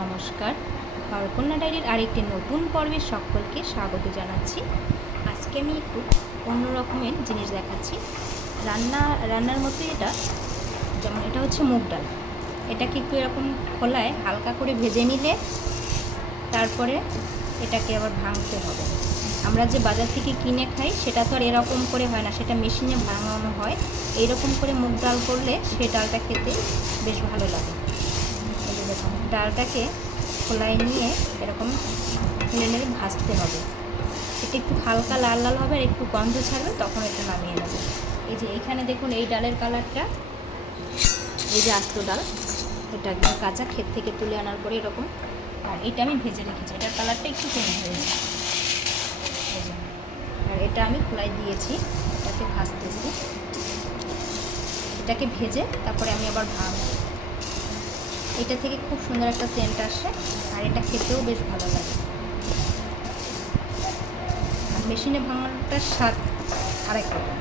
নমস্কার, ঘরকন্যা ডায়েরির আরেকটি নতুন পর্বে সকলকে স্বাগত জানাচ্ছি। আজকে আমি একটু অন্য রকমের জিনিস দেখাচ্ছি। রান্নার মতোই এটা, যেমন এটা হচ্ছে মুগ ডাল। এটাকে একটু এরকম খোলায় হালকা করে ভেজে নিলে তারপরে এটাকে আবার ভাঙতে হবে। আমরা যে বাজার থেকে কিনে খাই সেটা তো আর এরকম করে হয় না, সেটা মেশিনে ভাঙানো হয়। এইরকম করে মুগ ডাল করলে সেই ডালটা খেতে বেশ ভালো লাগে। দেখুন, ডালটাকে খোলায় নিয়ে এরকম নেড়ে নেড়ে ভাজতে হবে। এটা একটু হালকা লাল লাল হবে আর একটু গন্ধ ছাড়বে, তখন এটা নামিয়ে নেবে। এই যে এইখানে দেখুন, এই ডালের কালারটা, এই যে আস্ত ডাল, এটা একদম কাঁচা, ক্ষেত থেকে তুলে আনার পরে এরকম। আর এটা আমি ভেজে রেখেছি, এটার কালারটা একটু চেঞ্জ হয়েছে। আর এটা আমি খোলায় দিয়েছি, এটাকে ভাজতেছি। এটাকে ভেজে তারপরে আমি আবার ভাঙবো। এটা থেকে খুব সুন্দর একটা সেন্ট আসে, আর এটা খেতেও বেশ ভালো লাগে। আর মেশিনে ভাঙানোটার স্বাদ আরেক রকম।